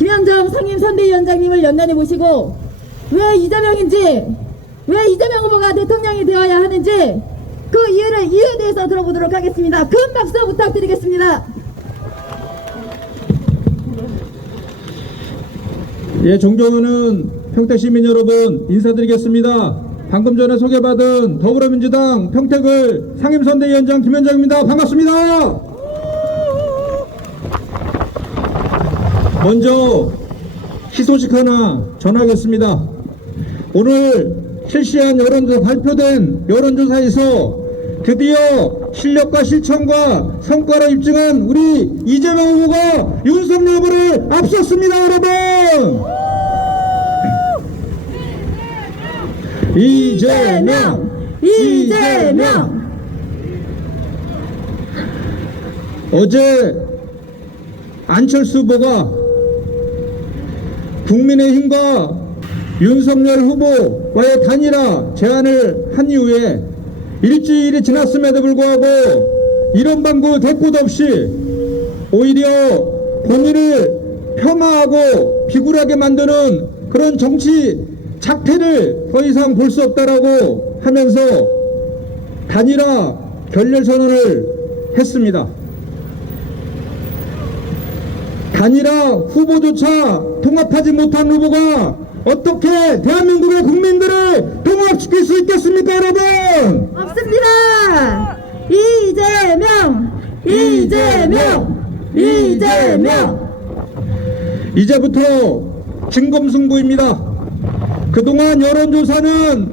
김현정 상임선대위원장님을 연단에 모시고 왜 이재명인지, 왜 이재명 후보가 대통령이 되어야 하는지 그 이유에 대해서 들어보도록 하겠습니다. 큰 박수 부탁드리겠습니다. 예, 존경하는 평택시민 여러분 인사드리겠습니다. 방금 전에 소개받은 더불어민주당 평택을 상임선대위원장 김현정입니다. 반갑습니다. 먼저 희소식 하나 전하겠습니다. 오늘 실시한 여론조사 발표된 여론조사에서 드디어 실력과 실천과 성과를 입증한 우리 이재명 후보가 윤석열 후보를 앞섰습니다. 여러분, 이재명 어제 안철수 후보가 국민의힘과 윤석열 후보와의 단일화 제안을 한 이후에 일주일이 지났음에도 불구하고 이런 방구 대꾸도 없이 오히려 본인을 폄하하고 비굴하게 만드는 그런 정치 작태를 더 이상 볼 수 없다라고 하면서 단일화 결렬 선언을 했습니다. 단일화 후보조차 통합하지 못한 후보가 어떻게 대한민국의 국민들을 통합시킬 수 있겠습니까, 여러분? 없습니다. 이재명. 이제부터 진검승부입니다. 그동안 여론조사는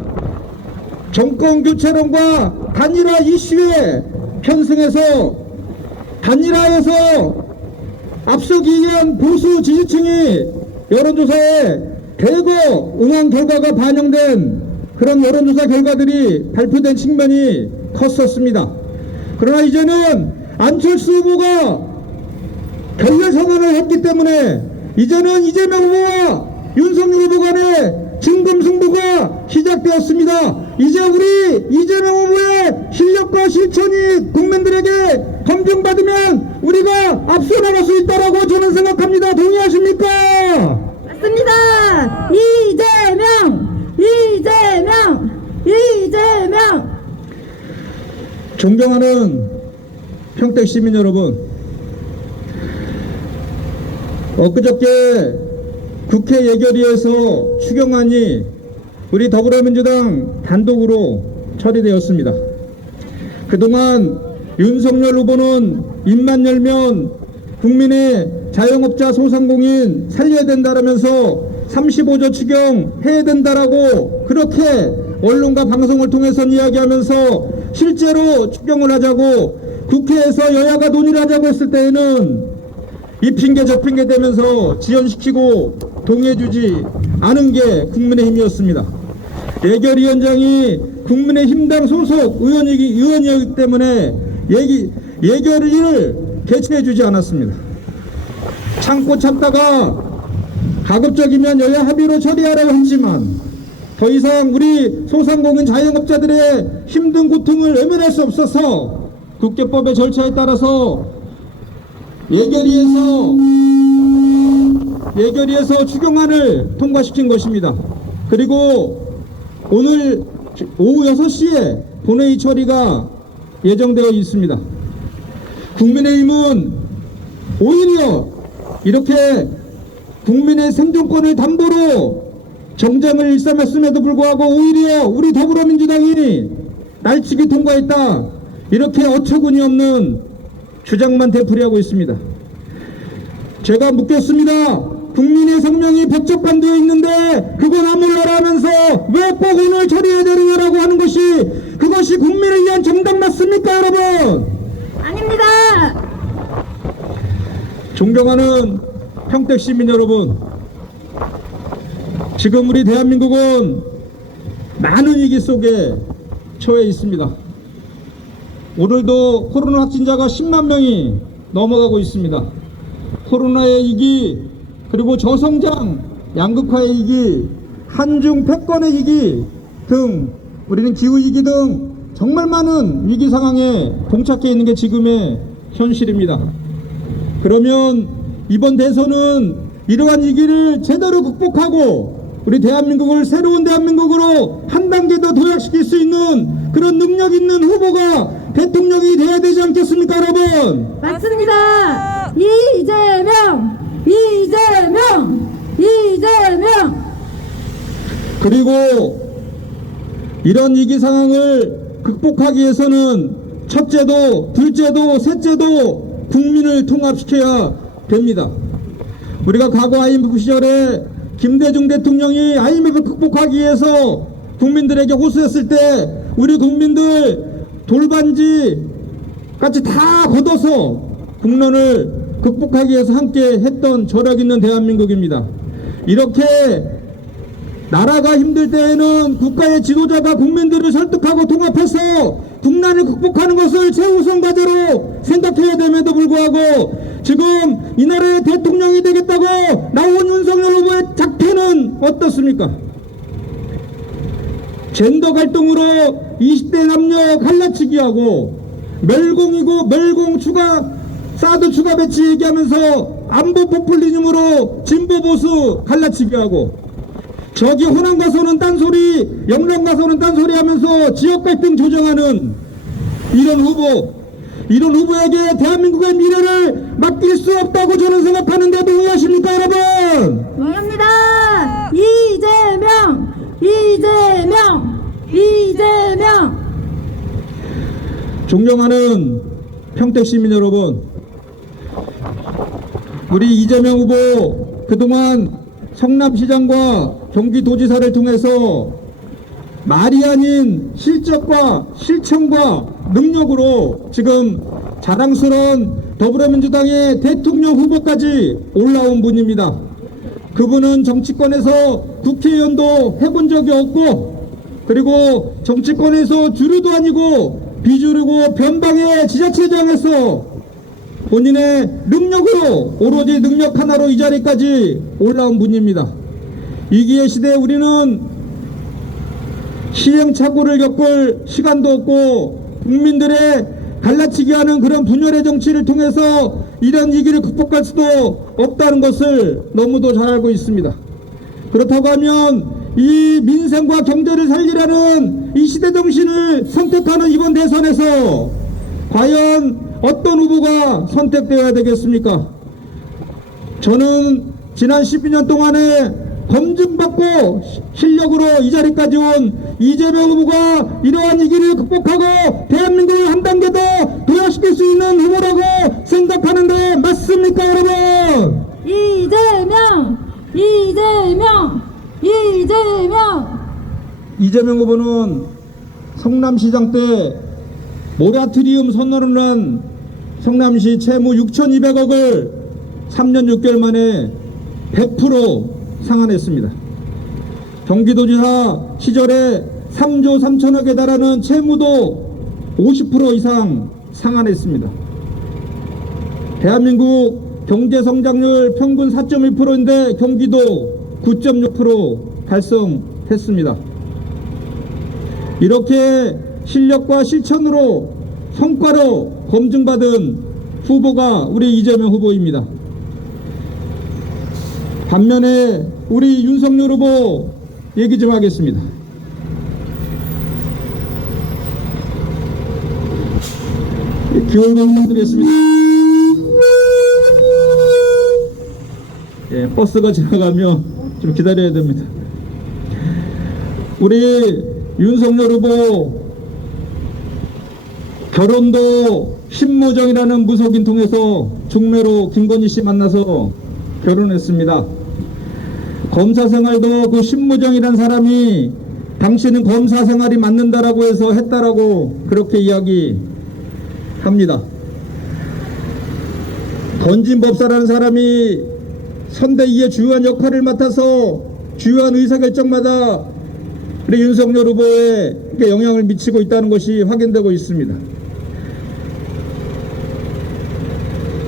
정권 교체론과 단일화 이슈에 편승해서 단일화에서 앞서기 위한 보수 지지층이 여론조사에 대거 응한 결과가 반영된 그런 여론조사 결과들이 발표된 측면이 컸었습니다. 그러나 이제는 안철수 후보가 결렬 선언을 했기 때문에 이제는 이재명 후보와 윤석열 후보 간의 진검승부가 시작되었습니다. 이제 우리 이재명 후보의 실력과 실천이 국민들에게 검증받으면 우리가 앞서 나갈 수 있다고 저는 생각합니다. 동의하십니까? 맞습니다. 이재명. 존경하는 평택 시민 여러분, 엊그저께 국회 예결위에서 추경안이 우리 더불어민주당 단독으로 처리되었습니다. 그동안 윤석열 후보는 입만 열면 국민의 자영업자 소상공인 살려야 된다라면서 35조 추경 해야 된다라고 그렇게 언론과 방송을 통해서 이야기하면서 실제로 추경을 하자고 국회에서 여야가 논의를 하자고 했을 때에는 이 핑계 저 핑계 대면서 지연시키고 동의해주지 않은 게 국민의힘이었습니다. 예결위원장이 국민의힘당 소속 의원이기 때문에 예결위를 개최해주지 않았습니다. 참고 참다가 가급적이면 여야 합의로 처리하라고 했지만 더 이상 우리 소상공인 자영업자들의 힘든 고통을 외면할 수 없어서 국회법의 절차에 따라서 예결위에서 추경안을 통과시킨 것입니다. 그리고 오늘 오후 6시에 본회의 처리가 예정되어 있습니다. 국민의힘은 오히려 이렇게 국민의 생존권을 담보로 정쟁을 일삼았음에도 불구하고 오히려 우리 더불어민주당이 날치기 통과했다, 이렇게 어처구니 없는 주장만 되풀이하고 있습니다. 제가 묻겠습니다. 국민의 생명이 백적반도에 있는데 그건 아몰라라면서 왜 꼭 오늘 처리해야 되느냐라고 하는 것이, 그것이 국민을 위한 정당 맞습니까, 여러분? 아닙니다. 존경하는 평택 시민 여러분, 지금 우리 대한민국은 많은 위기 속에 처해 있습니다. 오늘도 코로나 확진자가 10만 명이 넘어가고 있습니다. 코로나의 위기, 그리고 저성장 양극화의 위기, 한중 패권의 위기 등, 우리는 기후위기 등 정말 많은 위기 상황에 봉착해 있는 게 지금의 현실입니다. 그러면 이번 대선은 이러한 위기를 제대로 극복하고 우리 대한민국을 새로운 대한민국으로 한 단계 더 도약시킬 수 있는 그런 능력 있는 후보가 대통령이 돼야 되지 않겠습니까, 여러분? 맞습니다. 이재명, 이재명, 이재명. 그리고 이런 위기 상황을 극복하기 위해서는 첫째도 둘째도 셋째도 국민을 통합시켜야 됩니다. 우리가 과거 IMF 시절에 김대중 대통령이 IMF 극복하기 위해서 국민들에게 호소했을 때 우리 국민들 돌반지 같이 다 걷어서 국론을 극복하기 위해서 함께 했던 저력 있는 대한민국입니다. 이렇게 나라가 힘들 때에는 국가의 지도자가 국민들을 설득하고 통합해서 국난을 극복하는 것을 최우선 과제로 생각해야 됨에도 불구하고 지금 이 나라의 대통령이 되겠다고 나온 윤석열 후보의 작태는 어떻습니까? 젠더 갈등으로 20대 남녀 갈라치기하고 멸공이고 멸공 추가 사드 추가 배치 얘기하면서 안보 포퓰리즘으로 진보 보수 갈라치기하고 저기 호남 가서는 딴소리, 영남 가서는 딴소리 하면서 지역 갈등 조정하는 이런 후보에게 대한민국의 미래를 맡길 수 없다고 저는 생각하는데 동의하십니까, 여러분? 동의합니다. 이재명, 이재명, 이재명. 존경하는 평택 시민 여러분, 우리 이재명 후보 그동안 성남시장과 경기도지사를 통해서 말이 아닌 실적과 실천과 능력으로 지금 자랑스러운 더불어민주당의 대통령 후보까지 올라온 분입니다. 그분은 정치권에서 국회의원도 해본 적이 없고 그리고 정치권에서 주류도 아니고 비주류고 변방의 지자체장에서 본인의 능력으로 오로지 능력 하나로 이 자리까지 올라온 분입니다. 위기의 시대에 우리는 시행착오를 겪을 시간도 없고 국민들의 갈라치기 하는 그런 분열의 정치를 통해서 이런 위기를 극복할 수도 없다는 것을 너무도 잘 알고 있습니다. 그렇다고 하면 이 민생과 경제를 살리라는 이 시대 정신을 선택하는 이번 대선에서 과연 어떤 후보가 선택되어야 되겠습니까? 저는 지난 12년 동안에 검증받고 실력으로 이 자리까지 온 이재명 후보가 이러한 위기를 극복하고 대한민국을 한 단계 더 도약시킬 수 있는 후보라고 생각하는데 맞습니까, 여러분? 이재명, 이재명, 이재명. 이재명 후보는 성남시장 때 모라토리움 선언을 한 성남시 채무 6,200억을 3년 6개월 만에 100% 상환했습니다. 경기도지사 시절에 3조 3천억에 달하는 채무도 50% 이상 상환했습니다. 대한민국 경제성장률 평균 4.1%인데 경기도 9.6% 달성했습니다. 이렇게 실력과 실천으로 성과로 검증받은 후보가 우리 이재명 후보입니다. 반면에 우리 윤석열 후보 얘기 좀 하겠습니다. 기원 말씀드리겠습니다. 예, 버스가 지나가면 좀 기다려야 됩니다. 우리 윤석열 후보 결혼도 신무정이라는 무속인 통해서 중매로 김건희 씨 만나서 결혼했습니다. 검사 생활도 그 신무정이라는 사람이 당신은 검사 생활이 맞는다라고 해서 했다라고 그렇게 이야기합니다. 건진법사라는 사람이 선대위의 주요한 역할을 맡아서 주요한 의사결정마다 우리 윤석열 후보에게 영향을 미치고 있다는 것이 확인되고 있습니다.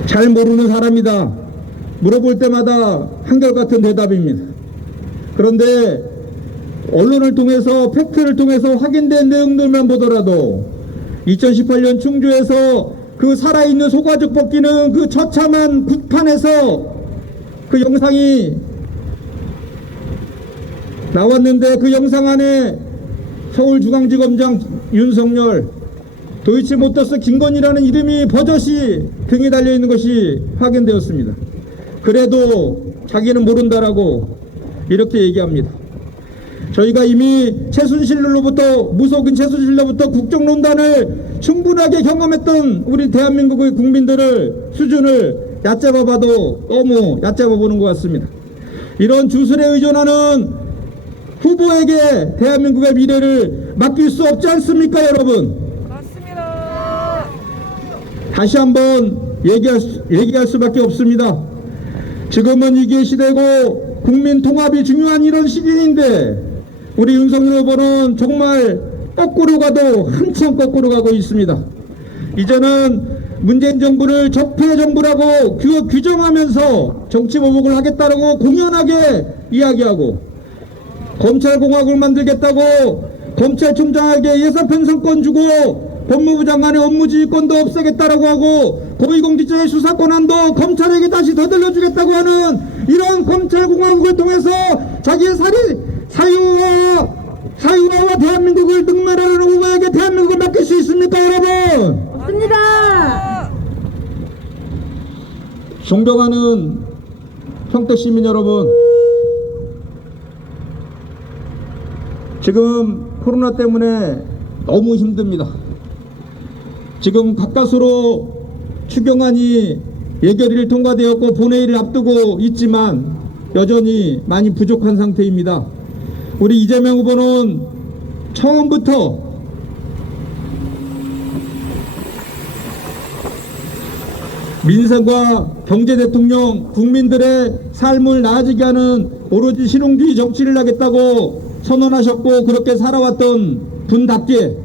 잘 모르는 사람이다. 물어볼 때마다 한결같은 대답입니다. 그런데 언론을 통해서 팩트를 통해서 확인된 내용들만 보더라도 2018년 충주에서 그 살아있는 소가죽 벗기는 그 처참한 북판에서 그 영상이 나왔는데 그 영상 안에 서울중앙지검장 윤석열, 도이치모터스 김건희라는 이름이 버젓이 등에 달려있는 것이 확인되었습니다. 그래도 자기는 모른다라고 이렇게 얘기합니다. 저희가 이미 최순실로부터, 무속인 최순실로부터 국정농단을 충분하게 경험했던 우리 대한민국의 국민들을 수준을 얕잡아봐도 너무 얕잡아보는 것 같습니다. 이런 주술에 의존하는 후보에게 대한민국의 미래를 맡길 수 없지 않습니까, 여러분? 맞습니다. 다시 한번 얘기할 수밖에 없습니다. 지금은 위기의 시대고 국민 통합이 중요한 이런 시기인데 우리 윤석열 후보는 정말 거꾸로 가도 한참 거꾸로 가고 있습니다. 이제는 문재인 정부를 적폐 정부라고 규정하면서 정치보복을 하겠다고 공연하게 이야기하고, 검찰공화국을 만들겠다고 검찰총장에게 예산 편성권 주고 법무부 장관의 업무지휘권도 없애겠다라고 하고 고위공직자의 수사권한도 검찰에게 다시 더들려주겠다고 하는 이런 검찰공화국을 통해서 자기의 사유화와 대한민국을 능멸하는 후보에게 대한민국을 맡길 수 있습니까, 여러분? 없습니다. 존경하는 평택시민 여러분, 지금 코로나 때문에 너무 힘듭니다. 지금 가까스로 추경안이 예결위를 통과되었고 본회의를 앞두고 있지만 여전히 많이 부족한 상태입니다. 우리 이재명 후보는 처음부터 민생과 경제 대통령, 국민들의 삶을 나아지게 하는 오로지 실용주의 정치를 하겠다고 선언하셨고 그렇게 살아왔던 분답게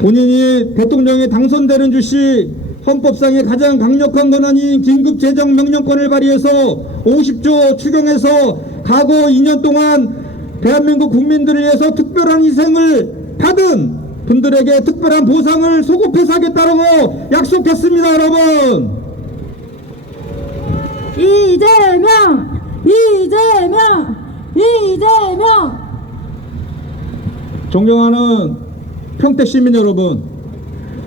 본인이 대통령에 당선되는 주시 헌법상의 가장 강력한 권한인 긴급재정명령권을 발휘해서 50조 추경해서 과거 2년 동안 대한민국 국민들을 위해서 특별한 희생을 받은 분들에게 특별한 보상을 소급해서 하겠다고 약속했습니다, 여러분. 이재명! 존경하는 평택시민 여러분,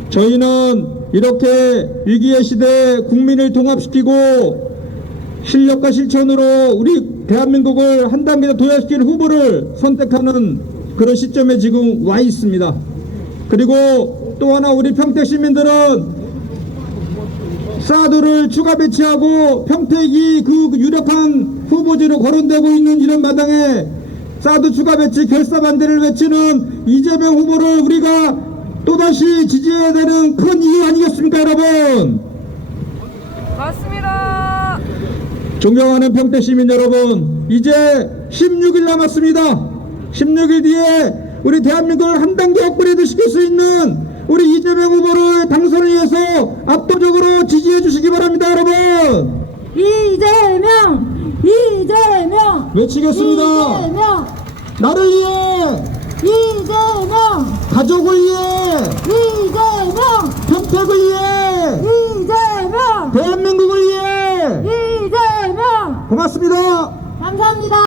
저희는 이렇게 위기의 시대에 국민을 통합시키고 실력과 실천으로 우리 대한민국을 한 단계 더 도약시킬 후보를 선택하는 그런 시점에 지금 와 있습니다. 그리고 또 하나 우리 평택시민들은 사드를 추가 배치하고 평택이 그 유력한 후보지로 거론되고 있는 이런 마당에 사드 추가 배치 결사 반대를 외치는 이재명 후보를 우리가 또다시 지지해야 되는 큰 이유 아니겠습니까, 여러분? 맞습니다. 존경하는 평택시민 여러분, 이제 16일 남았습니다. 16일 뒤에 우리 대한민국을 한 단계 업그레이드 시킬 수 있는 우리 이재명 후보를 당선을 위해서 압도적으로 지지해 주시기 바랍니다, 여러분. 이재명! 외치겠습니다. 이재명! 나를 위해, 이재명! 가족을 위해, 이재명! 평택을 위해, 이재명! 대한민국을 위해. 이재명! 고맙습니다. 감사합니다.